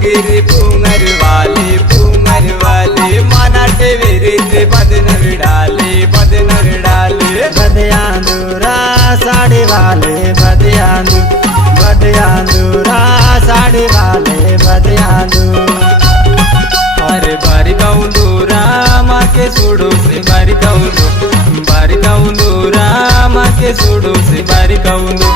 पोरगिरी पुंगर वाले मना टेवेरी बदनर डाले बदियांदूरा साड़ी वाले बदियांदूरा साड़ी वाले बदियांदू अरे बारी कौंदूरा माँ के सुडो से बारी कौंदूरा माँ के सुडो से बारी कौंदू